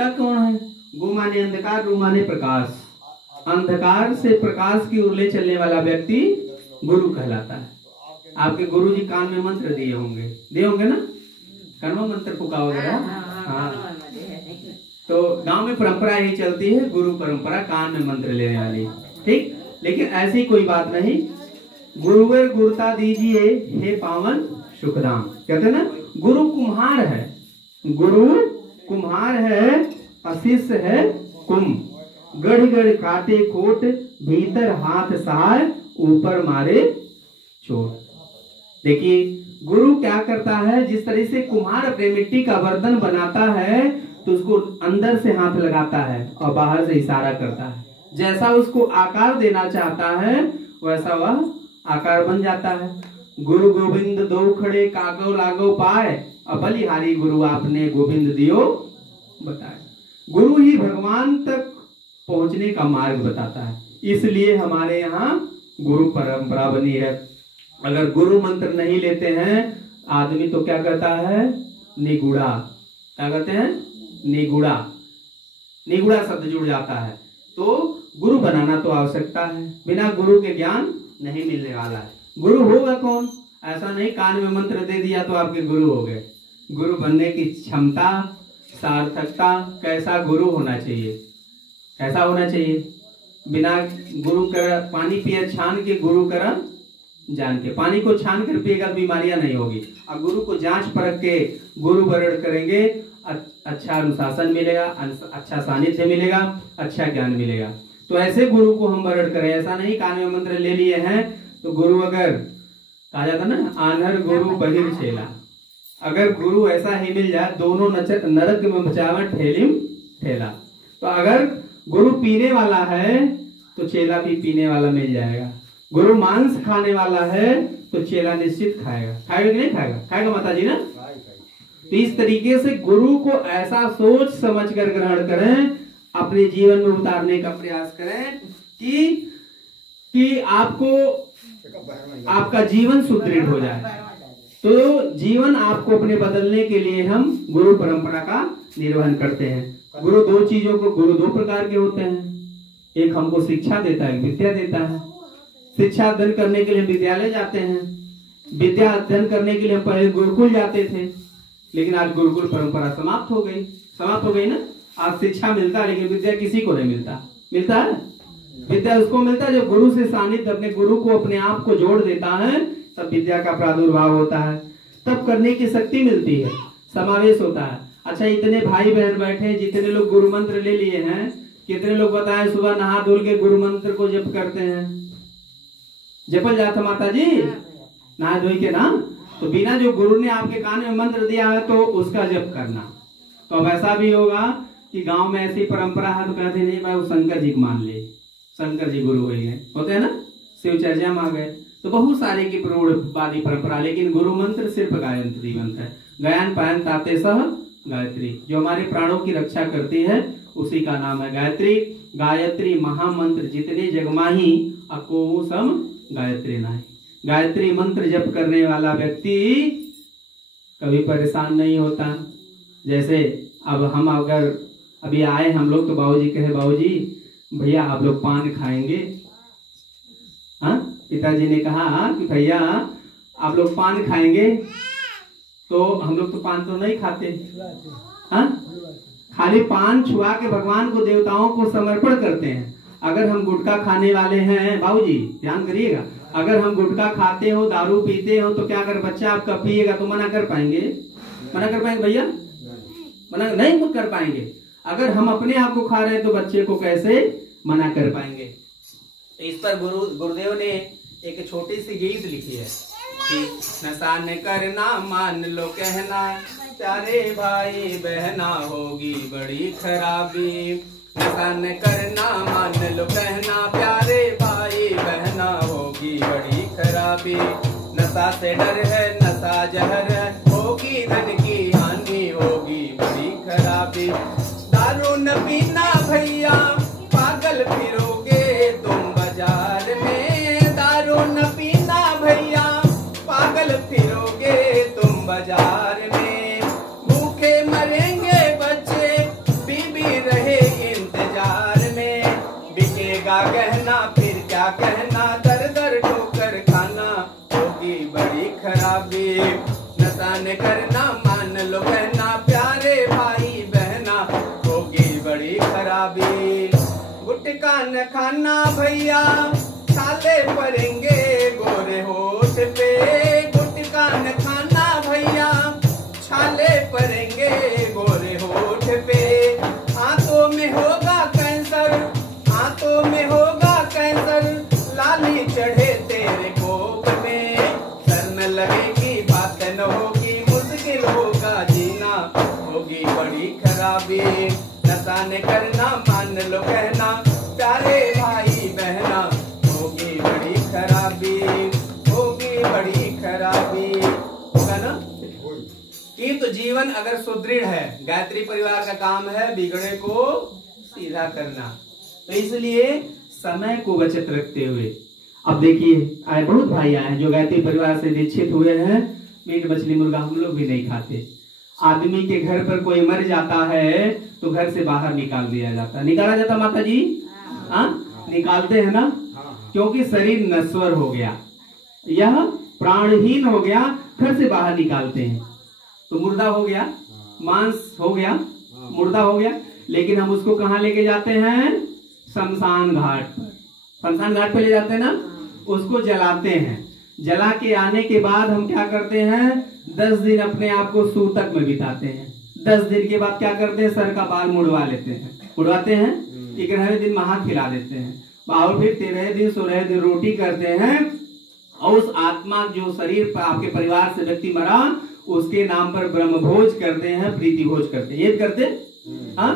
होता कौन है? गु माने अंधकार, रु माने प्रकाश। अंधकार से प्रकाश की ओर ले चलने वाला व्यक्ति गुरु कहलाता है। आपके गुरु जी कान में मंत्र दिए होंगे ना, कर्म मंत्र फूका वगैरह। हाँ, तो गांव में परंपरा यही चलती है, गुरु परंपरा, कान में मंत्र लेने वाली। ठीक, लेकिन ऐसी कोई बात नहीं। गुरुवर गुरुता दीजिए हे पावन सुखधाम, कहते हैं ना, गुरु कुम्हार है, गुरु कुम्हार है, अशिष्य है कुम, गढ़ गढ़ काटे कोट, भीतर हाथ सहाय, ऊपर मारे चोट। देखिए गुरु क्या करता है, जिस तरह से कुम्हार अपने मिट्टी का बर्तन बनाता है तो उसको अंदर से हाथ लगाता है और बाहर से इशारा करता है, जैसा उसको आकार देना चाहता है वैसा वह आकार बन जाता है। गुरु गोविंद दो खड़े, कागो लागो पाए, अब बलिहारी गुरु आपने गोविंद दियो बताए। गुरु ही भगवान तक पहुंचने का मार्ग बताता है, इसलिए हमारे यहाँ गुरु परंपरा बनी है। अगर गुरु मंत्र नहीं लेते हैं आदमी तो क्या करता है, निगुड़ा। क्या कहते हैं? निगुड़ा। निगुड़ा शब्द जुड़ जाता है। तो गुरु बनाना तो आवश्यकता है, बिना गुरु के ज्ञान नहीं मिलने वाला है। गुरु होगा कौन? ऐसा नहीं कान में मंत्र दे दिया तो आपके गुरु हो गए। गुरु बनने की क्षमता, सार्थकता, कैसा गुरु होना चाहिए, कैसा होना चाहिए? बिना गुरु कर पानी पिए छान के, गुरु कर जान के। पानी को छान कर पिएगा तो बीमारियां नहीं होगी। और गुरु को जांच परख के गुरु वरण करेंगे, अच्छा अनुशासन मिलेगा, अच्छा सानिध्य मिलेगा, अच्छा ज्ञान मिलेगा। तो ऐसे गुरु को हम वरण करें। ऐसा नहीं कान में मंत्र ले लिए हैं तो गुरु, अगर कहा जाता ना आनर गुरु बहिर चेला, अगर गुरु ऐसा ही मिल जाए, दोनों नरक में बचावा ठेलिम ठेला। तो अगर गुरु पीने वाला है तो चेला भी पीने वाला मिल जाएगा। गुरु मांस खाने वाला है तो चेला निश्चित खाएगा। खाएगा कि नहीं खाएगा? खाएगा माता जी ना। तो इस तरीके से गुरु को ऐसा सोच समझ कर ग्रहण करें, अपने जीवन में उतारने का प्रयास करें कि आपको आपका जीवन सुदृढ़ हो जाए। तो जीवन आपको अपने बदलने के लिए हम गुरु परंपरा का निर्वहन करते हैं। गुरु गुरु दो प्रकार के होते हैं। एक हमको शिक्षा देता है, विद्या देता है। शिक्षा अध्ययन करने के लिए हम विद्यालय जाते हैं, विद्या अध्ययन करने के लिए हम पहले गुरुकुल जाते थे, लेकिन आज गुरुकुल परंपरा समाप्त हो गई ना। आज शिक्षा मिलता है लेकिन विद्या किसी को नहीं मिलता। मिलता है? विद्या उसको मिलता है जो गुरु से सानिध्य, अपने गुरु को, अपने आप को जोड़ देता है, तब विद्या का प्रादुर्भाव होता है, तब करने की शक्ति मिलती है, समावेश होता है। अच्छा, इतने भाई बहन बैठे, जितने लोग गुरु मंत्र ले लिए हैं, कितने लोग बताएं सुबह नहा धुल के गुरु मंत्र को जप करते हैं? जपल जाता माता जी नहा धोई के ना। तो बिना जो गुरु ने आपके कान में मंत्र दिया है तो उसका जप करना। तो अब ऐसा भी होगा कि गांव में ऐसी परंपरा है तो कहते नहीं भाई वो शंकर जी को मान ले, शंकर जी गुरु हो गए, होते हैं ना, शिव चर्चा में आ गए। तो बहुत सारे की प्रौढ़वादी परंपरा, लेकिन गुरु मंत्र सिर्फ गायत्री मंत्र है। गयान पायन ताते सह गायत्री, जो हमारे प्राणों की रक्षा करती है उसी का नाम है गायत्री। गायत्री महामंत्र जितने जगमाही अको सम गायत्री नाही। गायत्री मंत्र जप करने वाला व्यक्ति कभी परेशान नहीं होता। जैसे अब हम अगर अभी आए हम लोग तो बाबूजी कहे बाबूजी भैया आप लोग पान खाएंगे। हाँ, पिताजी ने कहा कि भैया आप लोग पान खाएंगे, तो हम लोग तो पान तो नहीं खाते। हाँ, खाली पान छुआ के भगवान को, देवताओं को समर्पण करते हैं। अगर हम गुटखा खाने वाले हैं, बाबूजी ध्यान करिएगा, अगर हम गुटखा खाते हो, दारू पीते हो, तो क्या अगर बच्चा आपका पिएगा तो मना कर पाएंगे? मना कर पाएंगे भैया? मना नहीं कर पाएंगे। अगर हम अपने आप को खा रहे हैं तो बच्चे को कैसे मना कर पाएंगे? इस पर गुरुदेव ने एक छोटी सी गीत लिखी है कि नशा न करना मान लो कहना, प्यारे भाई बहना होगी बड़ी खराबी। नशा न करना मान लो कहना, प्यारे भाई बहना होगी बड़ी खराबी। नशा से डर है, नशा जहर है, होगी धन की हानि होगी बड़ी खराबी। दारू न पीना भैया पागल फिरोगे तुम बाजार में। दारू न पीना भैया पागल फिरोगे तुम बाजार में। भूखे मरेंगे बच्चे, बीबी न खाना भैया, छाले पड़ेंगे गोरे होठ पे। गुटखा न खाना भैया, छाले पड़ेंगे गोरे होठ पे। आंतों में होगा कैंसर, आंतों में होगा कैंसर, लाली चढ़े तेरे कोप में। सर न लगेगी बात न होगी, मुश्किल होगा जीना, होगी बड़ी खराबी। नशा न करना मान लो कहना, प्यारे भाई बहना, होगी बड़ी खराबी, होगी बड़ी खराबी। होगा ना? कि तो जीवन अगर सुदृढ़ है, गायत्री परिवार का काम है बिगड़े को सीधा करना। तो इसलिए समय को बचत रखते हुए, अब देखिए आए बहुत भाई आए जो गायत्री परिवार से दीक्षित हुए हैं। मीट मछली मुर्गा हम लोग भी नहीं खाते। आदमी के घर पर कोई मर जाता है तो घर से बाहर निकाल दिया जाता, निकाला जाता माता जी, हाँ निकालते हैं ना, क्योंकि शरीर नश्वर हो गया, यह प्राणहीन हो गया, घर से बाहर निकालते हैं। तो मुर्दा हो गया, मांस हो गया, मुर्दा हो गया, लेकिन हम उसको कहाँ लेके जाते हैं? शमशान घाट पर। शमशान घाट पे ले जाते हैं ना, उसको जलाते हैं। जला के आने के बाद हम क्या करते हैं? 10 दिन अपने आप को सूतक में बिताते हैं। 10 दिन के बाद क्या करते हैं? सर का बाल मुड़वा लेते हैं, मुड़वाते हैं, 11वें दिन महा खिला देते हैं और फिर 13वें दिन 16वें दिन रोटी करते हैं। और उस आत्मा जो शरीर पर आपके परिवार से व्यक्ति मरा, उसके नाम पर ब्रह्म भोज करते हैं, प्रीति भोज करते हैं। ये करते हाँ,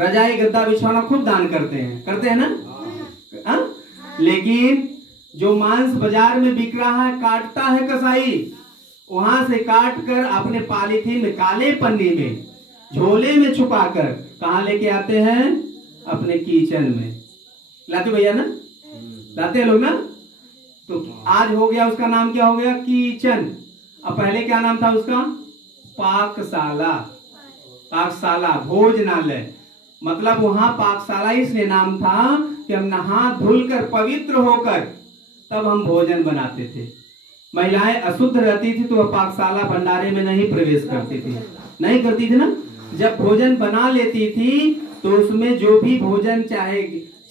रजाई गद्दा बिछौना खूब दान करते हैं ना, हाँ? लेकिन जो मांस बाजार में बिक रहा है, काटता है कसाई, वहां से काट कर अपने पॉलीथीन में, काले पन्नी में, झोले में छुपाकर कहा लेके आते हैं? अपने किचन में लाते भैया ना, लाते हैं लोग ना। तो आज हो गया, उसका नाम क्या हो गया? किचन। अब पहले क्या नाम था उसका? पाकशाला। पाकशाला, भोजनालय, मतलब वहां पाकशाला इसलिए नाम था कि हम नहा धुल कर पवित्र होकर तब हम भोजन बनाते थे। महिलाएं अशुद्ध रहती थी तो वह पाकशाला भंडारे में नहीं प्रवेश करती थी, नहीं करती थी ना। जब भोजन बना लेती थी तो उसमें जो भी भोजन, चाहे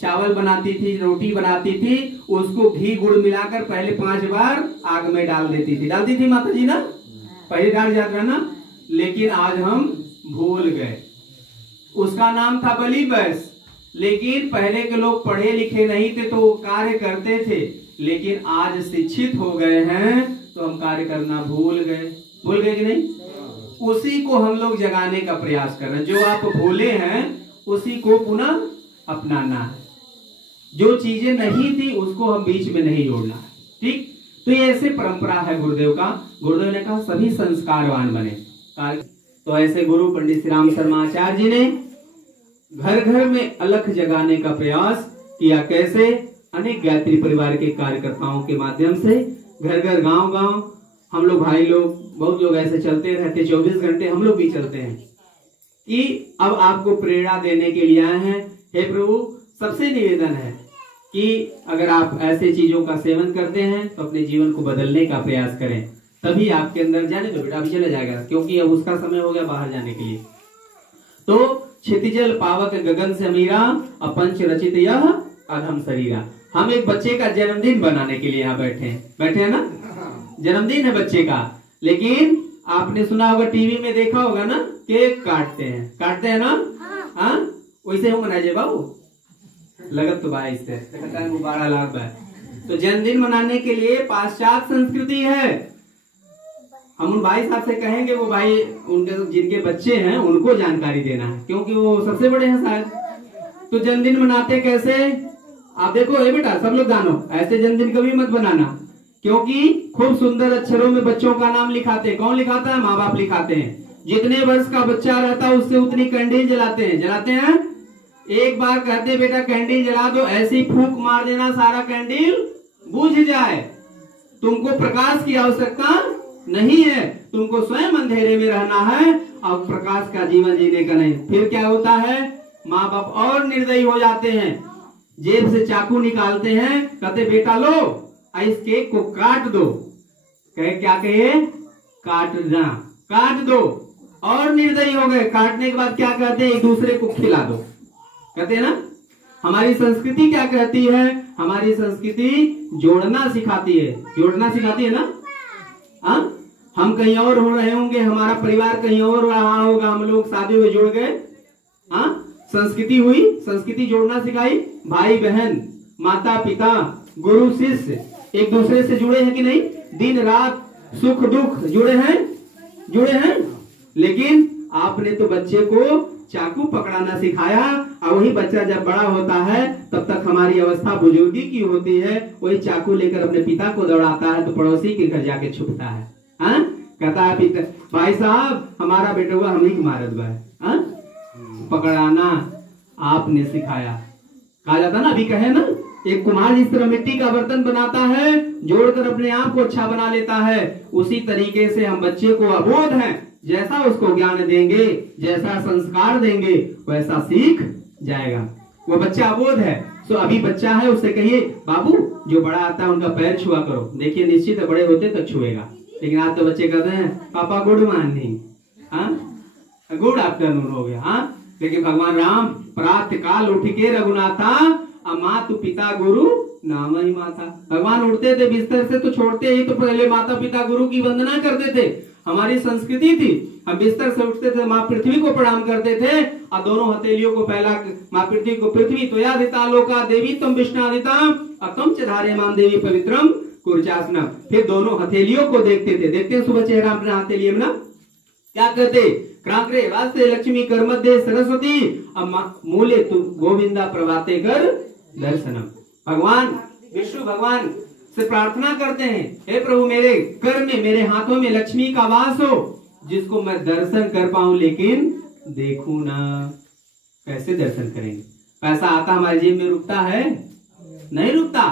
चावल बनाती थी, रोटी बनाती थी, उसको घी गुड़ मिलाकर पहले 5 बार आग में डाल डालती थी माता जी ना, पहले डाल जाता ना। लेकिन आज हम भूल गए, उसका नाम था बलि बस। लेकिन पहले के लोग पढ़े लिखे नहीं थे तो कार्य करते थे, लेकिन आज शिक्षित हो गए हैं तो हम कार्य करना भूल गए कि नहीं? उसी को हम लोग जगाने का प्रयास कर रहे हैं। जो आप भूले हैं उसी को पुनः अपनाना है। जो चीजें नहीं थी उसको हम बीच में नहीं जोड़ना है, ठीक? तो ये ऐसे परंपरा है गुरुदेव का। गुरुदेव ने कहा सभी संस्कारवान बने। तो ऐसे गुरु पंडित श्री राम शर्मा आचार्य जी ने घर घर में अलख जगाने का प्रयास किया। कैसे? अनेक गायत्री परिवार के कार्यकर्ताओं के माध्यम से घर घर, गांव गांव हम लोग, भाई लोग, बहुत लोग ऐसे चलते रहते, 24 घंटे हम लोग भी चलते हैं। कि अब आपको प्रेरणा देने के लिए आए हैं। हे प्रभु, सबसे निवेदन है कि अगर आप ऐसे चीजों का सेवन करते हैं तो अपने जीवन को बदलने का प्रयास करें, तभी आपके अंदर, जाने दो बेटा अभी चला जाएगा, क्योंकि अब उसका समय हो गया बाहर जाने के लिए। तो क्षितिजल पावक गगन से मीरा, अपंच रचित यह अधम शरीरा। हम एक बच्चे का जन्मदिन बनाने के लिए यहाँ बैठे हैं ना, जन्मदिन है बच्चे का। लेकिन आपने सुना होगा, टीवी में देखा होगा ना, केक काटते हैं ना, हाँ वैसे हम मनाइए बाबू, लगत तो भाई इससे गुब्बारा लाभ है। तो जन्मदिन मनाने के लिए पाश्चात्य संस्कृति है। हम उन भाई साहब से कहेंगे, वो भाई उनके जिनके बच्चे हैं उनको जानकारी देना है, क्योंकि वो सबसे बड़े हैं शायद। तो जन्मदिन मनाते कैसे? आप देखो, ए बेटा सब लोग जानो, ऐसे जन्मदिन कभी मत बनाना, क्योंकि खूब सुंदर अक्षरों में बच्चों का नाम लिखाते हैं। कौन लिखाता है? माँ बाप लिखाते हैं। जितने वर्ष का बच्चा रहता है उससे उतनी कैंडल जलाते हैं। एक बार कहते बेटा कैंडल जला दो, ऐसी फूंक मार देना सारा कैंडल बुझ जाए। तुमको प्रकाश की आवश्यकता नहीं है, तुमको स्वयं अंधेरे में रहना है और प्रकाश का जीवन जीने का नहीं। फिर क्या होता है? माँ बाप और निर्दयी हो जाते हैं, जेब से चाकू निकालते हैं, कहते बेटा लो इस केक को काट दो। क्या कहे? काट दो। और निर्दयी हो गए, काटने के बाद क्या कहते हैं? एक दूसरे को खिला दो, कहते हैं ना। हमारी संस्कृति क्या कहती है? हमारी संस्कृति जोड़ना सिखाती है। जोड़ना सिखाती है ना? हाँ, हम कहीं और हो रहे होंगे, हमारा परिवार कहीं और रहा होगा, हम लोग शादी में जुड़ गए। हाँ, संस्कृति हुई, संस्कृति जोड़ना सिखाई। भाई बहन, माता पिता, गुरु शिष्य एक दूसरे से जुड़े हैं कि नहीं? दिन रात सुख दुख जुड़े हैं, जुड़े हैं। लेकिन आपने तो बच्चे को चाकू पकड़ाना सिखाया, और वही बच्चा जब बड़ा होता है तब तक हमारी अवस्था बुजुर्गी की होती है, वही चाकू लेकर अपने पिता को दौड़ाता है तो पड़ोसी के घर जाके छुपता है। हाँ? कहता है पिता, भाई साहब हमारा बेटा हुआ, हम ही मारत बा। हाँ? पकड़ाना आपने सिखाया। कहा जाता ना, अभी कहे ना, एक कुम्हार जिस तरह मिट्टी का बर्तन बनाता है, जोड़कर अपने आप को अच्छा बना लेता है, उसी तरीके से हम बच्चे को अबोध हैं, जैसा उसको ज्ञान देंगे, जैसा संस्कार देंगे, वैसा सीख जाएगा। वो बच्चा अबोध है, तो अभी बच्चा है, उससे कहिए बाबू जो बड़ा आता है उनका पैर छुआ करो, देखिए निश्चित है बड़े होते तक छुएगा। लेकिन आज तो बच्चे कहते हैं पापा गुड मॉर्निंग, हाँ गुड आफ्टरनून हो गया। हाँ, लेकिन भगवान राम प्रातः काल उठ के रघुनाथा, मातु पिता गुरु नाम ही माता। भगवान उठते थे बिस्तर से तो छोड़ते ही तो पहले माता पिता गुरु की वंदना करते थे। हमारी संस्कृति थी, हम बिस्तर से उठते थे माँ पृथ्वी को प्रणाम करते थे, और दोनों हथेलियों को पहला माँ पृथ्वी को, पृथ्वी तो यादिता लोका देवी तम विष्णादिता अतम च धारे माम देवी पवित्रम कुर्चासनम। फिर दोनों हथेलियों को देखते थे, देखते सुबह चेहरा अपने हथेलियों में ना क्या कहते, क्रांकरे वास्ते लक्ष्मी कर मध्य सरस्वती मूले तु गोविंदा प्रभाते कर दर्शनम। भगवान विष्णु भगवान से प्रार्थना करते हैं, हे प्रभु मेरे कर में, मेरे हाथों में लक्ष्मी का वास हो, जिसको मैं दर्शन कर पाऊं, लेकिन देखूं ना। कैसे दर्शन करेंगे? पैसा आता हमारी जेब में रुकता है? नहीं रुकता।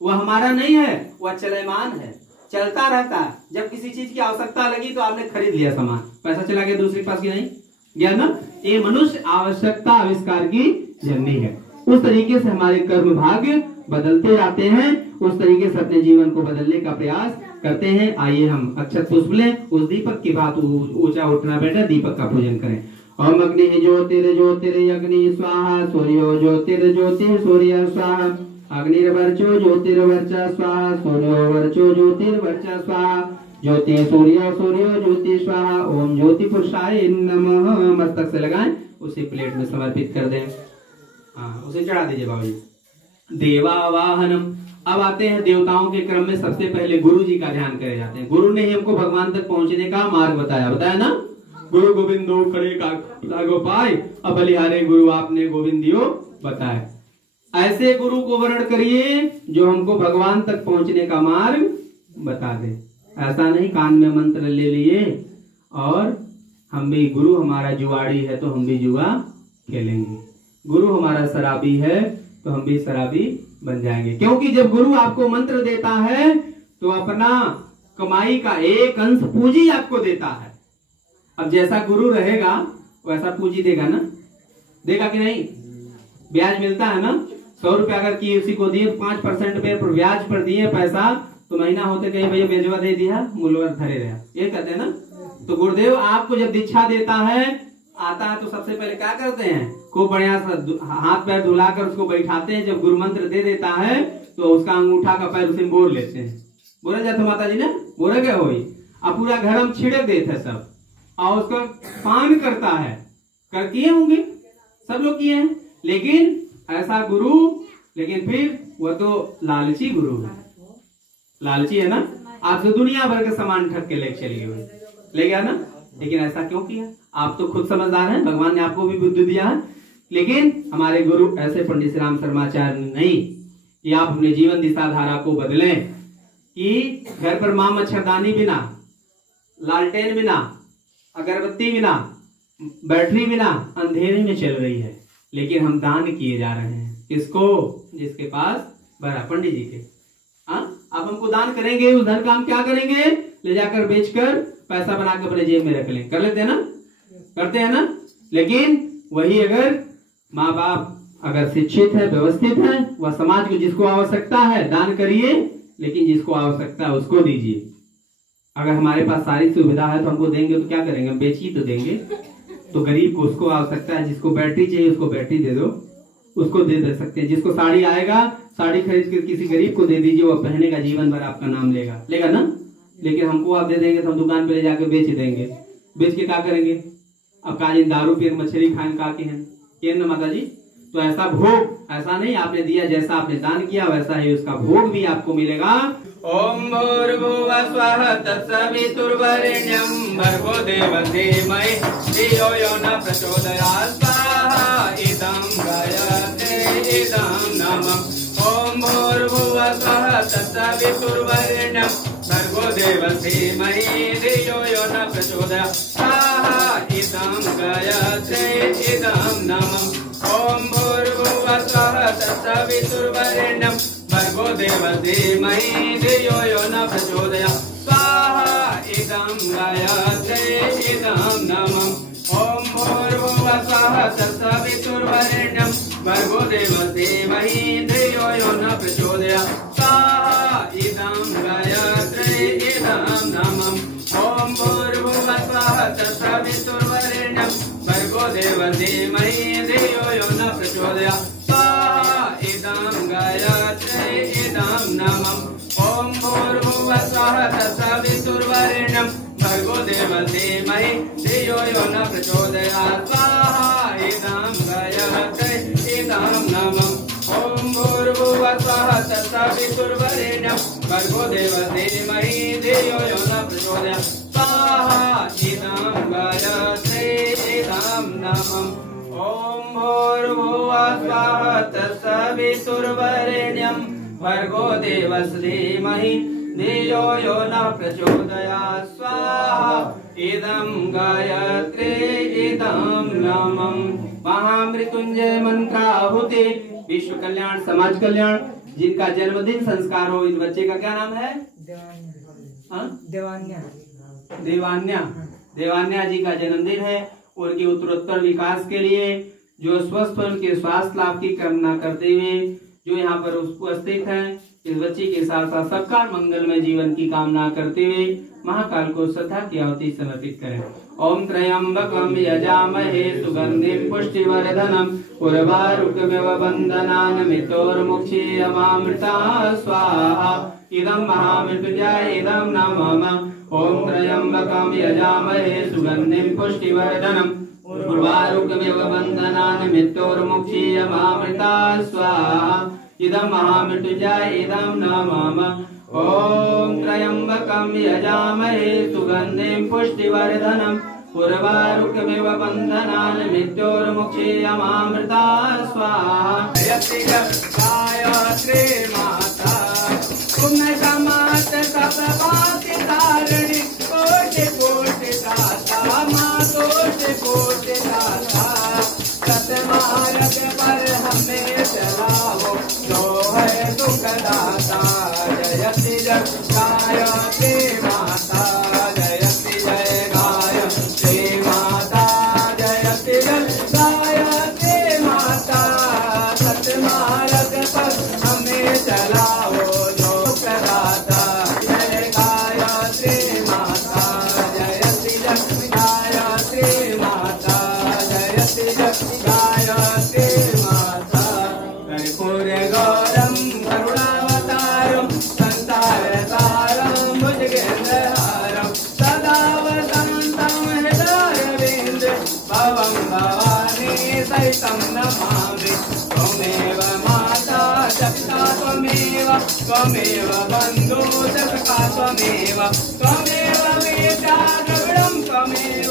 वह हमारा नहीं है, वह चलमान है, चलता रहता है। जब किसी चीज की आवश्यकता लगी तो आपने खरीद लिया सामान, पैसा चला गया दूसरे के पास की नहीं गया ना। ये मनुष्य आवश्यकता आविष्कार की जननी है। उस तरीके से हमारे कर्म भाग्य बदलते जाते हैं, उस तरीके से अपने जीवन को बदलने का प्रयास करते हैं। आइए हम अक्षत पुष्प लें, उस दीपक की बात ऊंचा उठना बेटा, दीपक का पूजन करें। ओम अग्नि ज्योतिर्ज्योतिरग्नि स्वाहा, सूर्यो ज्योतिर्ज्योतिर्सूर्य स्वाहा, अग्निर्वर्चो ज्योतिर्वर्चा स्वाहा, सूर्यो वर्चो ज्योतिर्वर्चा स्वाहा, ज्योति सूर्यो ज्योति स्वाहा। ओम ज्योति पुरुषाय नमः। मस्तक से लगाएं, उसी प्लेट में समर्पित कर दें। हाँ, उसे चढ़ा दीजिए बाबा जी। देवावाहनम। अब आते हैं देवताओं के क्रम में, सबसे पहले गुरु जी का ध्यान करे जाते हैं। गुरु ने ही हमको भगवान तक पहुंचने का मार्ग बताया ना। गुरु गोविंदो करे का गोपाय, अब बलिहारे गुरु आपने गोविंदियो बताए। ऐसे गुरु को वर्ण करिए जो हमको भगवान तक पहुंचने का मार्ग बता दे। ऐसा नहीं कान में मंत्र ले लिए और हम भी, गुरु हमारा जुआड़ी है तो हम भी जुआ खेलेंगे, गुरु हमारा शराबी है तो हम भी शराबी बन जाएंगे। क्योंकि जब गुरु आपको मंत्र देता है तो अपना कमाई का एक अंश पूंजी आपको देता है। अब जैसा गुरु रहेगा वैसा पूंजी देगा ना, देगा कि नहीं? ब्याज मिलता है ना, 100 रुपया अगर की उसी को दिए 5% पे ब्याज पर दिए पैसा, तो महीना होते कहीं भैया बेजवा दे दिया, मूल्य धरे रहा, ये कहते हैं ना। तो गुरुदेव आपको जब दीक्षा देता है, आता है, तो सबसे पहले क्या करते हैं, खूब बढ़िया हाथ पैर धुलाकर उसको बैठाते हैं। जब गुरु मंत्र दे देता है तो उसका अंगूठा का पैर उसे बोल लेते हैं। बोला जाता माता जी ने, बोला क्या होई, अब पूरा घर हम छिड़क देते सब, और उसका पान करता है। कर किए होंगे, सब लोग किए हैं। लेकिन ऐसा गुरु, लेकिन फिर वह तो लालची गुरु है, लालची है ना। आपसे दुनिया भर के सामान ठग के ले चलिए, ले गया ना। लेकिन ऐसा क्यों किया? आप तो खुद समझदार हैं, भगवान ने आपको भी बुद्धि दिया है। लेकिन हमारे गुरु ऐसे पंडित श्री राम शर्माचार्य नहीं कि आप अपने जीवन दिशा धारा को बदलें, कि घर पर मां मच्छरदानी बिना, लालटेन बिना, अगरबत्ती बिना, बैटरी बिना अंधेरे में चल रही है। लेकिन हम दान किए जा रहे हैं, किसको? जिसके पास भरा, पंडित जी के। हाँ, आप हमको दान करेंगे, उस धन का हम क्या करेंगे? ले जाकर बेचकर पैसा बना के अपने जेब में रख लें। कर लेते हैं ना, करते हैं ना। लेकिन वही अगर माँ बाप अगर शिक्षित है, व्यवस्थित है, वह समाज को जिसको आवश्यकता है दान करिए, लेकिन जिसको आवश्यकता है उसको दीजिए। अगर हमारे पास सारी सुविधा है तो हमको देंगे तो क्या करेंगे? हम बेच ही तो देंगे। तो गरीब को उसको आवश्यकता है, जिसको बैटरी चाहिए उसको बैटरी दे दो, उसको दे सकते हैं। जिसको साड़ी आएगा, साड़ी खरीद कर किसी गरीब को दे दीजिए, वो पहनेगा, जीवन भर आपका नाम लेगा ना। लेकिन हमको आप दे देंगे तो हम दुकान पे ले जाकर बेच देंगे। बेच के क्या करेंगे? अब काजी दारू पिए मछली खाएं का के हैं ये ना माता जी। तो ऐसा भोग, ऐसा नहीं आपने दिया, जैसा आपने दान किया वैसा ही उसका भोग भी आपको मिलेगा। ओम भूर्भुवः स्वः तत्सवितुर्वरेण्यं भर्गो देवस्य धीमहि धियो यो न प्रचोदयात् स्वाहा इदं गायत्रे इदं नमः। ओम भूर्भुवः स्वः तत्सवितुर्वरेण्यं भर्गो देवस्य धीमहि धियो यो न प्रचोदयात् स्वाहा इदं गायत्रे इदं नमः। ओम भूर्भुवः स्वः तत्सवितुर्वरेण्यं भर्गो देवस्य धीमहि धियो यो न प्रचोदयात् स्वाहा इदं गायत्रे इदं नमः। ओम भूर्भुवः स्वः तत्सवितुर्वरेण्यं भर्गो देवस्य धीमहि धियो यो न प्रचोदयात् स्वाहा इदं गायत्रे इदं नमः। ओम भूर्भुवः स्वः तत्सवितुर्वरेण्यं भर्गो देवस्य धीमहि धियो यो न प्रचोदयात् स्वाहा इदं गायत्रे इदं नमः। ओम भूर्भुवः स्वः तत्सवितुर्वरेण्यं भर्गो देवस्य धीमहि धियो यो न प्रचोदयात् स्वाहा इदं गायत्रे इदं नमः। ओम भूर्भुवः स्वः तत्सवितुर्वरेण्यं भर्गो देवस्य धीमहि धियो यो न प्रचोदयात् स्वाहा इदं गायत्रे इदं नमः। ओम भूर्भुवः स्वः तत्सवितुर्वरेण्यं भर्गो देवस्य धीमहि धियो यो न प्रचोदयात् स्वाहा इदं गायत्रे इदं नमः। महामृत्युंजय मंत्राहुति विश्व कल्याण समाज कल्याण। जिनका जन्मदिन संस्कार हो, इस बच्चे का क्या नाम है? देवान्या जी का जन्मदिन है। उनकी उत्तरोत्तर विकास के लिए जो स्वस्थ उनके स्वास्थ्य लाभ की कामना करते हुए जो यहाँ पर उपस्थित हैं, इस बच्चे के साथ साथ सबका मंगलमय जीवन की कामना करते हुए महाकाल को श्रद्धा की आहुति समर्पित करें। ओम त्र्यंबकं यजामहे सुगंधिं पुष्टिवर्धनम् उर्वारुकमिव बन्धनान् मृत्योर्मुक्षीयमामृता स्वाहा इदं महामृत्युंजय इदं नमः। ओम त्र्यंबकं यजामहे सुगंधिं पुष्टिवर्धनम् उर्वारुकमिव बन्धनान् मृत्योर्मुक्षीयमामृता स्वाहा इदं महामृत्युंजय इदं नमः। ओम त्र्यंबकं यजामहे सुगंधिं पुष्टिवर्धनम् उर्वारुकमिव बन्धनान् मृत्योर्मुक्षीयमामृता स्वाहा। गायत्री माता पुण्य समात सबभाग्य धारिणी कोटि कोटि दाता माँ कोटि कोटि दाता सतमार्ग पर हमें चलाओ जो है दुखदाता। जयति जय गायत्री माता जयति जय गायत्री माता जयति जय गायत्री माता सतमार्ग पर हमें चलाओ जो दुखदाता। जय गायत्री माता जयति जय गायत्री माता जयति जय गायत्री माता। कर्पूर गौरम करुणावतारम संसारसारम भुजगेन्द्रहारम सदा वसन्तं हृदयारविन्दे भवं भवानी सहितं नमामि। त्वमेव माता च पिता त्वमेव बन्धुः च सखा त्वमेव वेदा द्रविडं त्वमेव